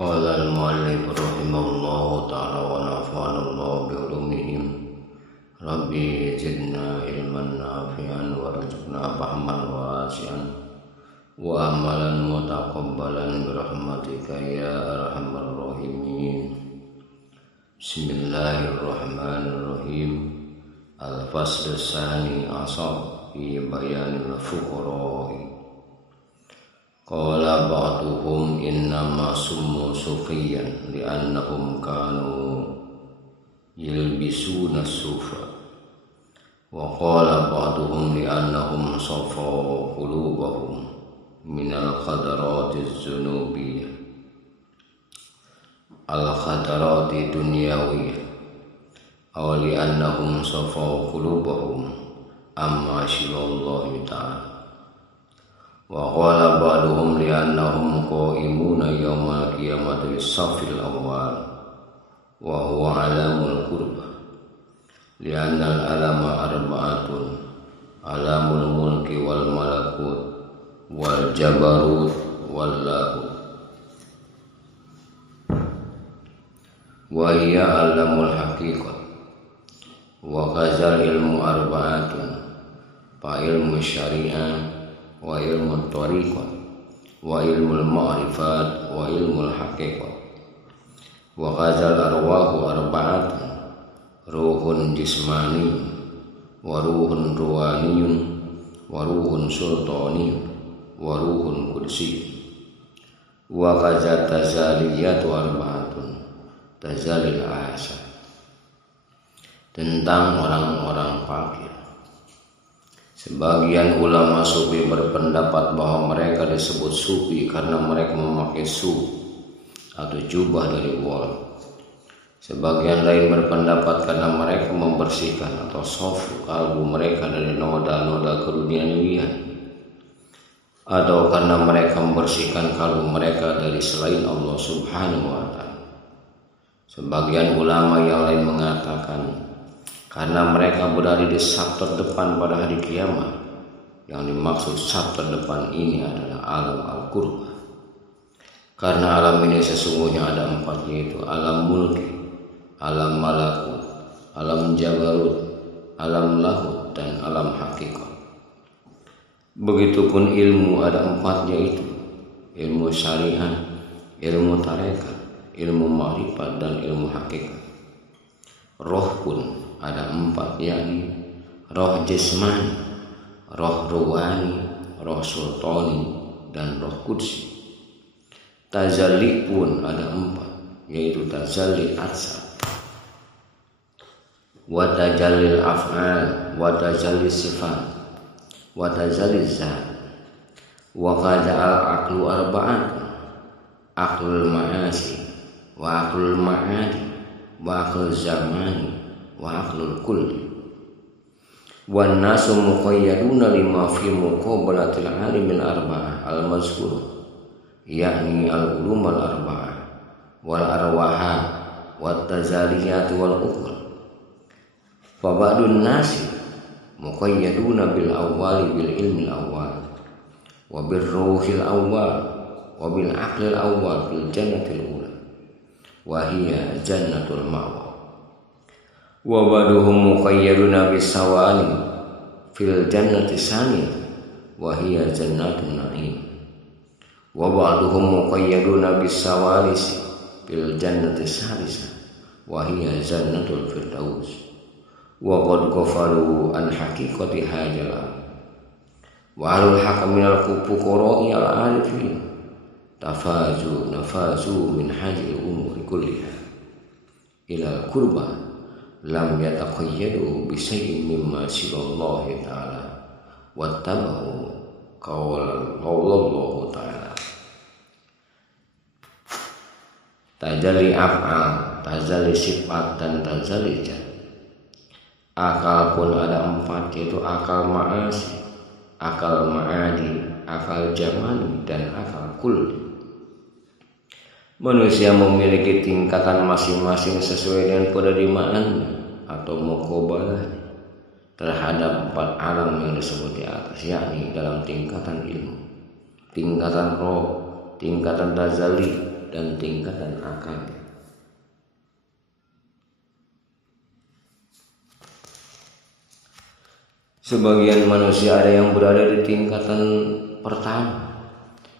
قال المؤلف رحمه الله تعالى ونفعنا الله بعلومهم ربي زدنا علما نافعا وارزقنا فهما واسعا وعملا متقبلا برحمتك يا أرحم الراحمين. بسم الله الرحمن الرحيم. الفصل الثاني عشر في بيان الفقراء. قال بعضهم إنما سموا صوفيا لأنهم كانوا يلبسون الصوف، وقال بعضهم لأنهم صفوا قلوبهم من الخدرات الذنوبية الخدرات الدنيوية، أو لأنهم صفوا قلوبهم عما سوى الله تعالى. وقال بعضهم لأنهم قائمون يوم القيامة بالصف الأول وهو علام القربة، لأن العلم أربعة: علام الملك والملكوت والجبروت واللاهوت، وهي علم الحقيقة. وكذا العلم أربعة: فعلم الشريعة وعلم الطريقة وعلم المعرفات وعلم الحقيقة. وكذا الأرواح أربعة: روح جسماني وروح روحاني وروح سلطاني وروح قدسي. وكذا تزاليات أربعة: tazalil asa. Tentang orang-orang fakir, sebagian ulama sufi berpendapat bahwa mereka disebut sufi karena mereka memakai suf atau jubah dari wol. Sebagian lain berpendapat karena mereka membersihkan atau sofu kalbu mereka dari noda-noda keduniawian, atau karena mereka membersihkan kalbu mereka dari selain Allah Subhanahu wa Ta'ala. Sebagian ulama yang lain mengatakan karena mereka berada di saf terdepan pada hari kiamat. Yang dimaksud saf terdepan ini adalah alam al-qurbah, karena alam ini sesungguhnya ada empat, yaitu alam mulki, alam malakut, alam jabarut, alam lahut, dan alam hakikat. Begitupun ilmu ada empatnya, itu ilmu syariah, ilmu tarekat, ilmu ma'rifat, dan ilmu hakikat. Roh pun ada empat, yakni roh jismani, roh ruhani, roh sultani, dan roh kudsi. Tazalli pun ada empat, yaitu tazalli atsal, wa tajallil af'al, wa tajalli sifat, wa tajalli zat. Wa qada al-aqlu arba'at: aqlul ma'asi wa aqlul ma'adi wa aqlul zamani wa aqlul kulli. Wan nasu muqayyaduna lima fi muqabalatil alimil arba'ah al-mazkur, yakni al-ulum al-arba'ah wal arwaha wat tazaliyat wal ukhra. Fa ba'dun nasi muqayyaduna bil awwali bil ilmil awwal wa bir ruhil awwal wa bil aqlil awwal fil jannatil ula wa hiya jannatul ma'wa. Wa baduhum muqayyaduna bis sawani fil jannati sani wa hiya jannatun na'im. Wa ba'duhum muqayyaduna bis sawalis fil jannati salisa wa hiya jannatul firdaus. Wa qad qafalu an haqiqati hadzal wa alul hakam minal fuqara'i al arifin nafazu min hadhil umuri kulliha ila qurba lam yataqayyadu bi shay'in mimma siwallahi ta'ala wattabahu qawlallahu ta'ala. Tajalli af'al, tajalli sifat, dan tajalli zat. Akal pun ada empat, yaitu akal ma'asi, akal ma'adi, akal jamani, dan akal kulli. Manusia memiliki tingkatan masing-masing sesuai dengan penerimaannya atau muqabalahnya terhadap empat alam yang disebut di atas, yakni dalam tingkatan ilmu, tingkatan roh, tingkatan tazali, dan tingkatan akal. Sebagian manusia ada yang berada di tingkatan pertama,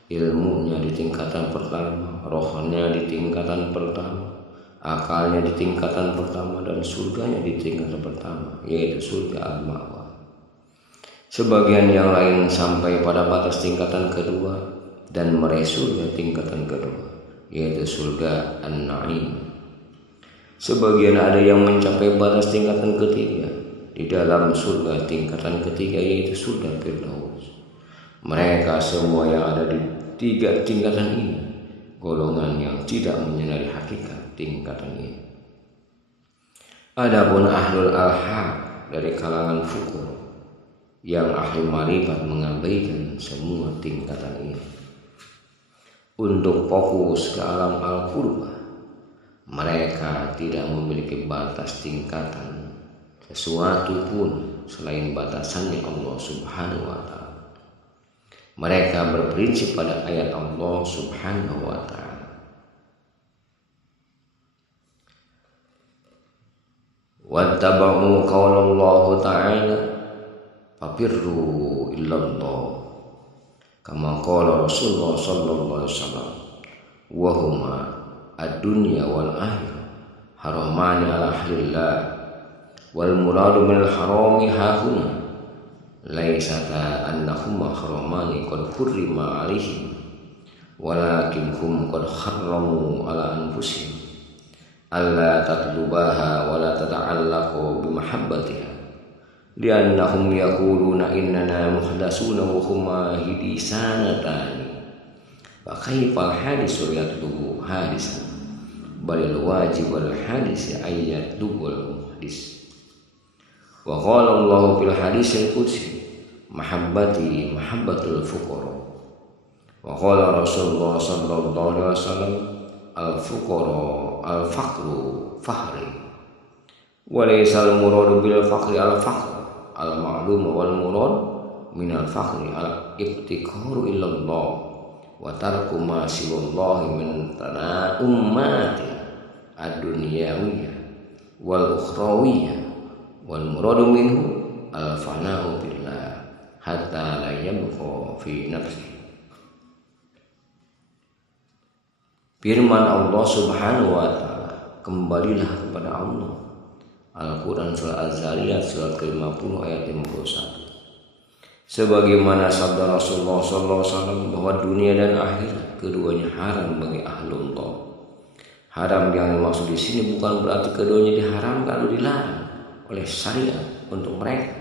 ilmunya di tingkatan pertama, rohnya di tingkatan pertama, akalnya di tingkatan pertama, dan surganya di tingkatan pertama, yaitu surga al-ma'wa. Sebagian yang lain sampai pada batas tingkatan kedua dan meraih surga tingkatan kedua, yaitu surga an-na'im. Sebagian ada yang mencapai batas tingkatan ketiga di dalam surga tingkatan ketiga, yaitu surga Firdaus. Mereka semua yang ada di tiga tingkatan ini golongan yang tidak menyadari hakikat tingkatan ini. Adapun ahlul al-haq dari kalangan fukur yang ahli marifat mengabaikan semua tingkatan ini untuk fokus ke alam al-qurbah. Mereka tidak memiliki batas tingkatan sesuatu pun selain batasannya Allah Subhanahu wa ta'ala. Mereka berprinsip pada ayat Allah Subhanahu wa ta'ala. Wattaba'u qaulallahu ta'ala fafirru illallah kama qala Rasulullah sallallahu alaihi wasallam wa huma ad-dunya wal akhirah haramani ala ahlillah wal muradu minal harami hahuna laisata annahuma haramani qad hurrima alaihim walakin hum qad harramu ala anfusihim alla tatlubaha wa la tata'allaqu bimahabbatiha liannahum yaquluna innana muhdasuna wa huma hidisanatani fa kayfal hadisu yatlubu hadisan balil wajib wal hadis ayat lubul hadis. Wa qala Allah fil hadisil qudsi mahabbati mahabbatul fuqara. Wa qala Rasulullah sallallahu alaihi wasallam al fuqara al faqru fahri. Wa laysa al muradu bil faqri al faqr al ma'lum wal murad min al faqri al ibtikaru illa Allah wa tarku ma siwallahi min tana'ummati ad-dunyawiyah wal ukhrawiyah wal muradu minhu al fana'u billah hatta la yabqa fi nafsi. Firman Allah Subhanahu wa ta'ala, kembalilah kepada Allah. Al-Quran surah Az-Zariyat surat ke-50 ayat 51. Sebagaimana sabda Rasulullah SAW bahwa dunia dan akhirat keduanya haram bagi ahlullah. Haram yang dimaksud di sini bukan berarti keduanya diharamkan atau dilarang oleh syariat untuk mereka,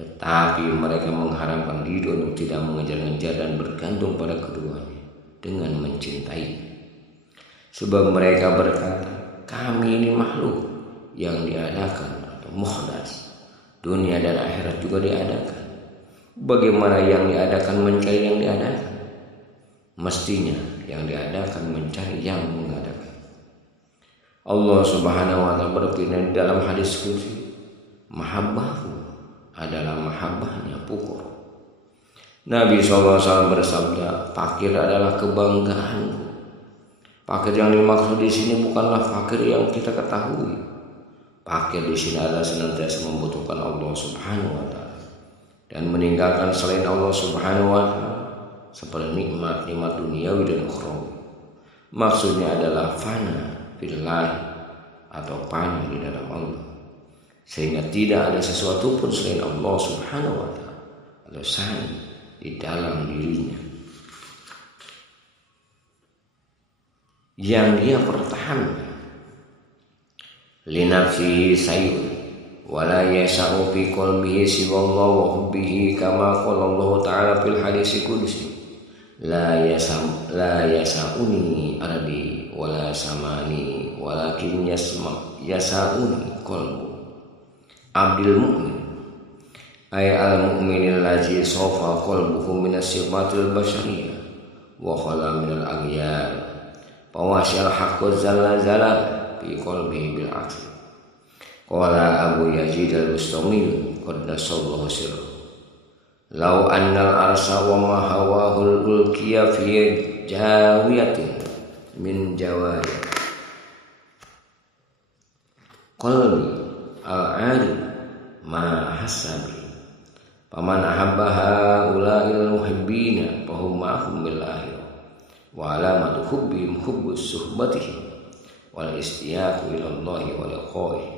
tetapi mereka mengharamkan diri untuk tidak mengejar-ngejar dan bergantung pada keduanya dengan mencintai. Sebab mereka berkata, kami ini makhluk yang diadakan atau muhdas, dunia dan akhirat juga diadakan. Bagaimana yang diadakan mencari yang diadakan? Mestinya yang diadakan mencari yang mengadakan. Allah Subhanahu wa ta'ala berfirman dalam hadis qudsi, mahabbahku adalah mahabbahnya fuqar. Nabi SAW bersabda, fakir adalah kebanggaanku. Fakir yang dimaksud di sini bukanlah fakir yang kita ketahui. Fakir di sini adalah senantiasa membutuhkan Allah Subhanahu wa ta'ala dan meninggalkan selain Allah Subhanahu wa ta'ala seperti nikmat-nikmat duniawi dan ukhrawi. Maksudnya adalah fana billah atau fana di dalam Allah, sehingga tidak ada sesuatu pun selain Allah Subhanahu wa ta'ala atau sani di dalam dirinya yang dia pertahankan. Linafsihi sayyid wala yasa'u fi qalbihi siwallahu wa hubbihi kama qala Allah ta'ala fil hadis qudsi la yasa'uni ardi wala samani walakin yasa'uni qalbu abdil mu'min ay al mu'minil ladzi safa qalbuhu min as-sifatil bashariyah wa khala min al-aghyar fawasyal haqqu zalla fi qalbihi bil aql. Qala Abu Yazid al-Bustami qaddasallahu sirra law annal arsa wa ma hawahul ulkiya fi jawiyatin min jawari qalbi al-arif ma hasabi paman ahabbaha ula'il muhibbina fahum ma'hum bil akhirah wa alamatu hubbihim hubbus suhbatihim wal istiyaqu ila Allahi wa liqa'ihi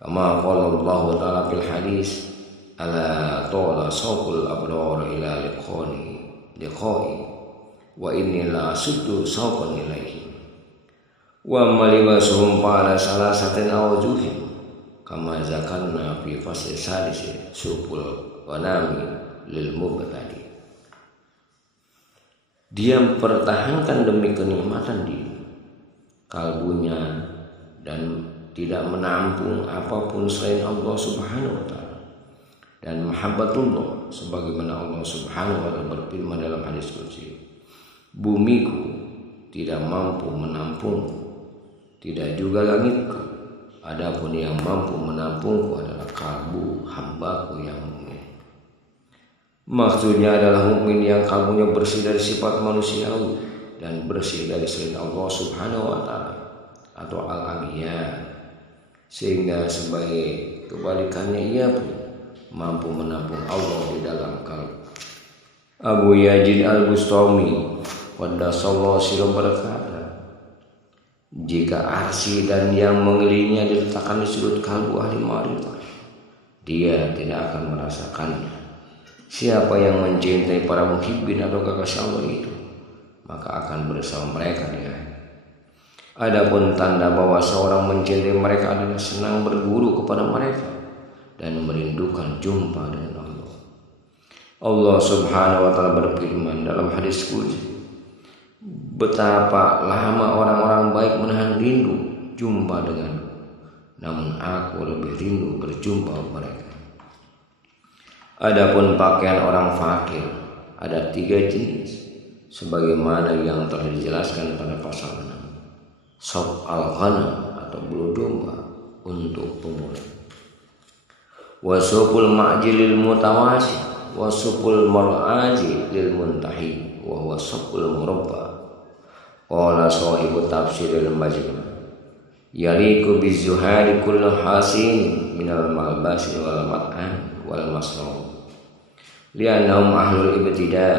kama qala Allah ta'ala fil hadis ala tola sawqul abrar ila liqa'i wa inni la asuddu sawqan ilaihi wa malibasuhum pala salasatin awjuhin kama zakarna fi fasl sadis supul wanami lil mubtadi. Dia mempertahankan demi kenikmatan diri kalbunya dan tidak menampung apapun selain Allah Subhanahu wa taala. Dan mahabbatullah sebagaimana Allah Subhanahu wa taala berfirman dalam hadis qudsi, bumiku tidak mampu menampung, tidak juga langitku. Adapun yang mampu menampungku adalah kalbu hambaku yang mukmin. Maksudnya adalah mukmin yang kalbunya bersih dari sifat manusiawi dan bersih dari selain Allah Subhanahu wa taala atau al-aghiya, sehingga sebagai kebalikannya ia pun mampu menampung Allah di dalam kalbu. Abu Yazid Al-Bustami qaddasallahu sirrahu berkata, jika arsy dan yang mengelilinginya diletakkan di sudut kalbu ahli ma'rifah, dia tidak akan merasakannya. Siapa yang mencintai para muhibbin atau kekasih Allah itu, maka akan bersama mereka di akhirat. Adapun tanda bahwa seorang mencintai mereka adalah senang berguru kepada mereka dan merindukan jumpa dengan Allah. Allah Subhanahu wa taala berfirman dalam hadis qudsi, betapa lama orang-orang baik menahan rindu jumpa denganku, namun aku lebih rindu berjumpa mereka. Adapun pakaian orang fakir ada 3 jenis, sebagaimana yang telah dijelaskan pada pasal 6. Sob al-ghanam atau bulu domba untuk pemula, wasupul ma'jilil mutawasi, wasupul mar'aji lil muntahi, wa huwa supul murabba. Qala sahibu tafsiril majmu' yaliku bizuhari kullu hasin minal malbasi wal mat'am wal masruf li'annahum ahlul ibtida'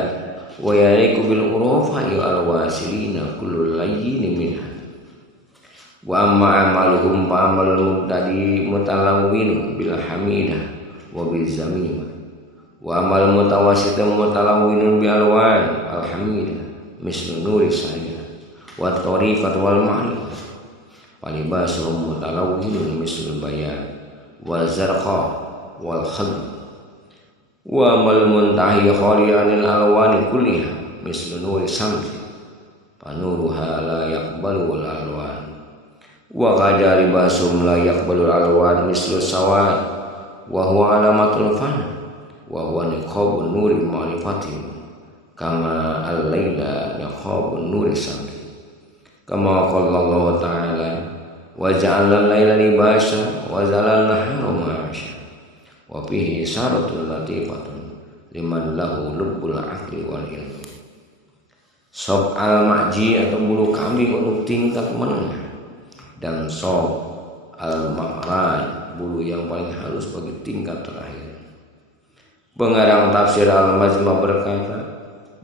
wa yaliku bil urufa al wasilina kullu layyin minha wa amma amaluhum fa amalul mubtadi mutalawwin bil hamidah wa bil zamima wa amal mutawassit mutalawwin bil alwan al hamidah mislu nuri sayyid wa tariqat wal ma'rifah palibasuhum mutalawwinun mislul bayan wal zarqa wal khadr wa mal muntahi khalianil alwani kulliha mislu nuri samsi panuruha la yaqbalu al alwan wa qadari basum la yaqbalu al alwan mislu sawad wa huwa alamatul fan wa huwa niqabun nuri ma'rifatin kama al-laila niqabun nuri samsi kama qala Allah ta'ala wa ja'alna al-laila libasa wa ja'alna an-nahara ma'asha wa fihi isyaratun latifatun liman lahu lubbul aqli wal ilmi. Sob al-ma'ji atau bulu kambing untuk tingkat menengah, dan sob al-ma'raj bulu yang paling halus bagi tingkat terakhir. Pengarang tafsir al-Majmu' berkata,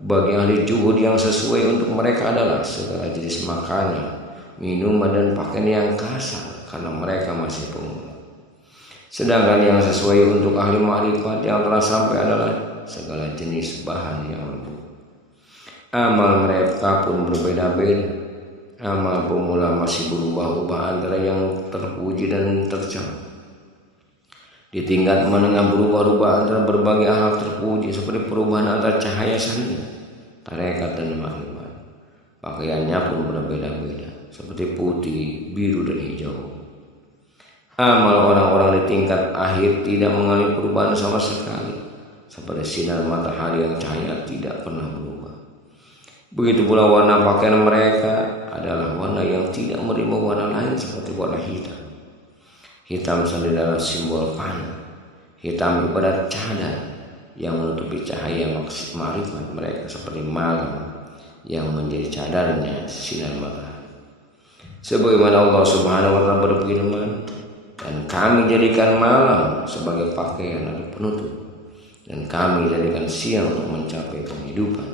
bagi ahli juhud yang sesuai untuk mereka adalah segala jenis makanan, minuman dan pakaian yang kasar karena mereka masih pemula. Sedangkan yang sesuai untuk ahli ma'rifat yang telah sampai adalah segala jenis bahan yang lembut. Amal mereka pun berbeda-beda. Amal pemula masih berubah-ubah antara yang terpuji dan tercela. Di tingkat menengah berubah-ubah antara berbagai hal terpuji seperti perubahan antara cahaya syariat, tarekat dan makrifat. Pakaiannya pun berbeda-beda seperti putih, biru dan hijau. Amal orang-orang di tingkat akhir tidak mengalami perubahan sama sekali, seperti sinar matahari yang cahaya tidak pernah berubah. Begitu pula warna pakaian mereka adalah warna yang tidak menerima warna lain seperti warna hitam. Hitam adalah simbol panah. Hitam ibarat cadar yang menutupi cahaya makrifat mereka seperti malam yang menjadi cadarnya sinar matahari. Sebagaimana Allah Subhanahu wa taala berfirman, dan kami jadikan malam sebagai pakaian atau penutup, dan kami jadikan siang untuk mencapai penghidupan.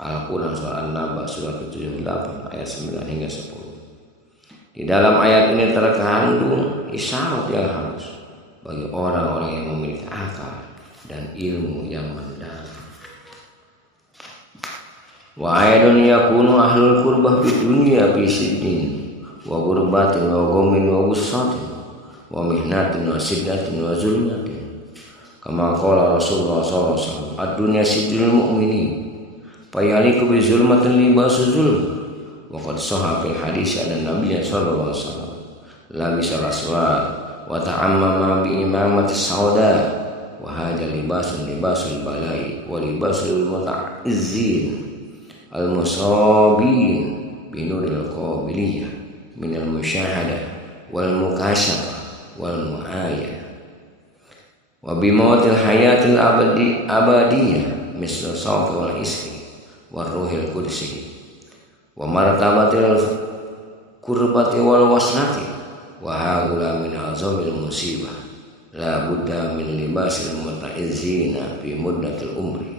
Al-Quran surah An-Naba surat ke-78 ayat 9 hingga 10. Di dalam ayat ini terkandung isyarat yang halus bagi orang-orang yang memiliki akal dan ilmu yang mendalam. Wa aydun yakunu ahlul qurbah fid dunya bi siddin wa ghurbatin wa ghamin wa wussatin wa mihnatin wa siddatin wa zulmatin. Kama qala Rasulullah sallallahu alaihi wasallam, ad-dunya siddul mu'minin fayaliku bi zulmatin libasu zulm. Wa qad sahha fil hadits anna Nabiy sallallahu alaihi wasallam labisa al-aswad wa ta'ammama bi imamati sauda wa hadha libasul balai wa libasul muta'izzin al-musabin binuril qabiliyah minal musyahadah wal mukasyafa wal mu'ayyah wa bimautil hayatil abadiyah misal sawfi wal isri wa ruhil qudsi wa martabatil kurbati wal waslati wa haula min azamil musibah la budda min libasil muta'izzina fi muddatil umri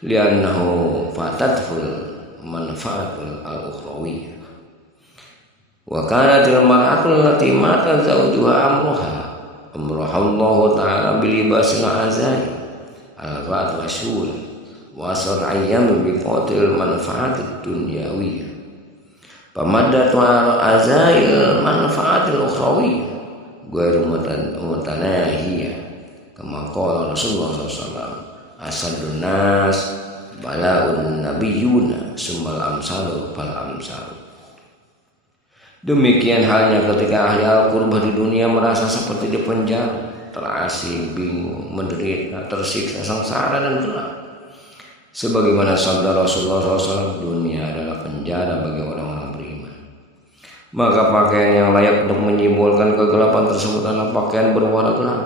li'annahu fatadhul manfaatul al-ukhrawiyyah. Wa kanatil mar'atul lati mata zawjuha amruha Allah ta'ala bilibasil azai al-fat wa syul wa asar ayyam bi qatil manfaatid dunyawiyah pamadatu al-azail manfaatil ukhrawiyyah ghairu mutanahiyah kama qala Rasulullah sallallahu alaihi wasallam asadun nas balaun nabiyuna summal amsalu fal amsalu. Demikian halnya ketika ahli al-qurbah di dunia merasa seperti di penjara, terasing, bingung, menderita, tersiksa, sengsara dan gelap. Sebagaimana sabda Rasulullah SAW, dunia adalah penjara bagi orang-orang beriman. Maka pakaian yang layak untuk menyimbolkan kegelapan tersebut adalah pakaian berwarna gelap.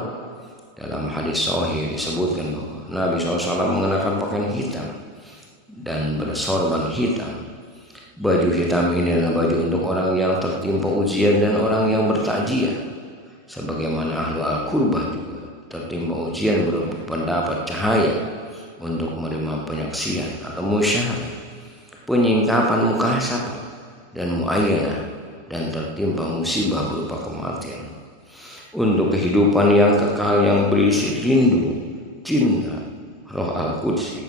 Dalam hadis sahih disebutkan bahwa Nabi SAW mengenakan pakaian hitam dan bersorban hitam. Baju hitam ini adalah baju untuk orang yang tertimpa ujian dan orang yang bertakziah. Sebagaimana ahlu al-qurbah juga tertimpa ujian berupa pendapat cahaya untuk menerima penyaksian atau musyahadah, penyingkapan mukasab dan muayyanah, dan tertimpa musibah berupa kematian. Untuk kehidupan yang kekal yang berisi rindu, cinta, roh al-qudsi,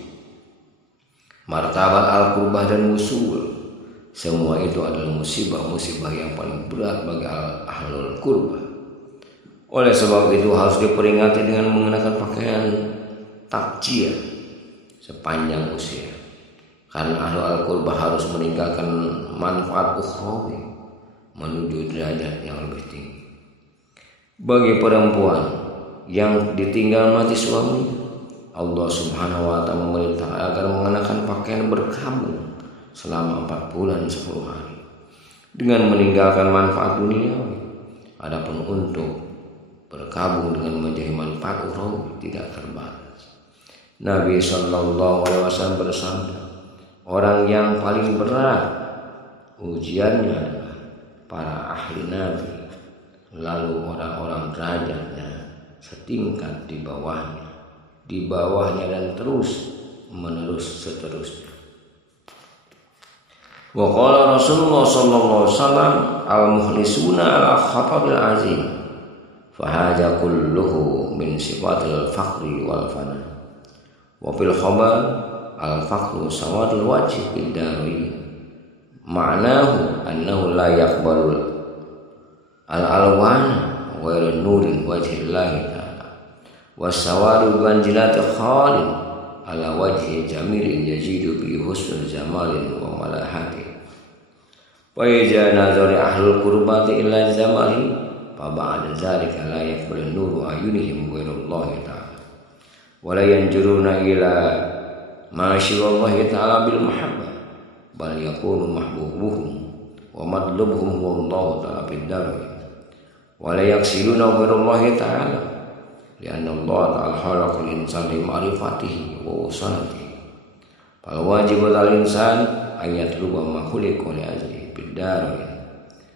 martabat al-qurbah dan usul. Semua itu adalah musibah-musibah yang paling berat bagi ahlul qurbah. Oleh sebab itu harus diperingati dengan mengenakan pakaian takjiah sepanjang usia. Karena ahlul al-qurbah harus meninggalkan manfaat ukhrawi menuju derajat yang lebih tinggi. Bagi perempuan yang ditinggal mati suami, Allah Subhanahu wa ta'ala memerintah agar mengenakan pakaian berkabung selama 4 bulan 10 hari dengan meninggalkan manfaat duniawi. Adapun untuk berkabung dengan menjadi manfaat ukhrawi tidak terbatas. Nabi sallallahu alaihi wasallam bersabda, orang yang paling berat ujiannya adalah para ahli Nabi, lalu orang-orang derajatnya setingkat di bawahnya dan terus menerus seterusnya. Wa qala Rasulullah sallallahu alaihi wasallam al-mukhlisuna ala khatabil azim fa hadza kulluhu min sifatil faqri wal fana wa fil khabar al-faqru sawadul wajhi bil dari ma'nahu annahu la yaqbalu al-alwan ghairu nuril wajhillahi ta'ala was-sawadu banjilati khalid ala wajhi jamilin yajidu bi husnul jamalin wa malahati. Wa idza nazara ahlul qurbati ila zamani fa ba'da zalika la yaqbalu nuru ayunihim ghairullahi ta'ala wa la yanjuruna ila ma syiwallahi ta'ala bil mahabbah bal yakunu mahbubuhum wa madlubuhum wallahu ta'ala bid dar wa la yaksiluna ghairullahi ta'ala lianna Allah ta'ala khalaqal insana li ma'rifatihi wa usanatihi Fal wajib al insan ayat luba ma khuliqa li ajlihi fid dar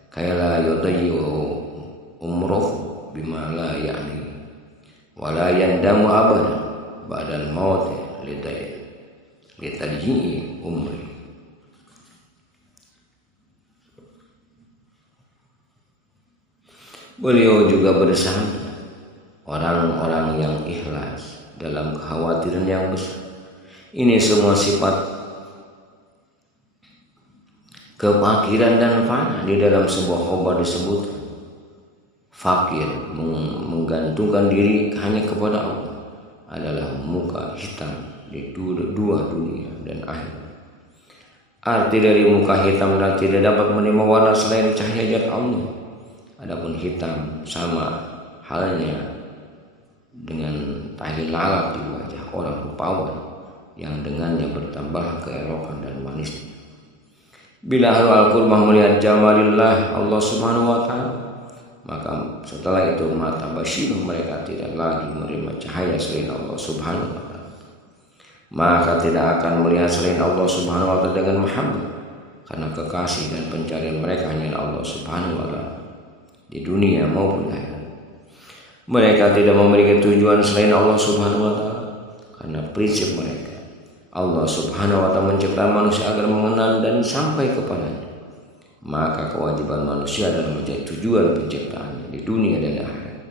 kaya la yudayyu umruh bima la ya'ni wa la yandamu abada ba'dal maut li tadyi'i umri. Beliau juga bersama orang-orang yang ikhlas dalam kekhawatiran yang besar. Ini semua sifat kefakiran dan fana. Di dalam sebuah khobar disebut fakir, menggantungkan diri hanya kepada Allah, adalah muka hitam di dua dunia dan akhirat. Arti dari muka hitam dan tidak dapat menerima warna selain cahaya zat Allah. Adapun hitam sama halnya dengan tahi lalat di wajah orang rupawan yang dengannya bertambah keelokan dan manisnya. Bila ahlul qurbah melihat jamalillah Allah subhanahu wa ta'ala, maka setelah itu mata basyiruh mereka tidak lagi menerima cahaya selain Allah subhanahu wa ta'ala. Maka tidak akan melihat selain Allah subhanahu wa ta'ala dengan Muhammad, karena kekasih dan pencarian mereka hanya Allah subhanahu wa ta'ala di dunia maupun akhirat. Mereka tidak memiliki tujuan selain Allah subhanahu wa ta'ala, karena prinsip mereka Allah subhanahu wa ta'ala menciptakan manusia agar mengenal dan sampai kepadanya. Maka kewajiban manusia adalah menjadi tujuan penciptaannya di dunia dan akhirat,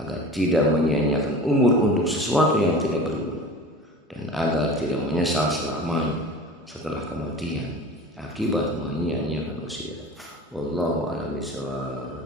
agar tidak menyia-nyiakan umur untuk sesuatu yang tidak berguna, dan agar tidak menyesal selamanya setelah kematian akibat menyia-nyiakan usia. Wallahu a'lam bishawab.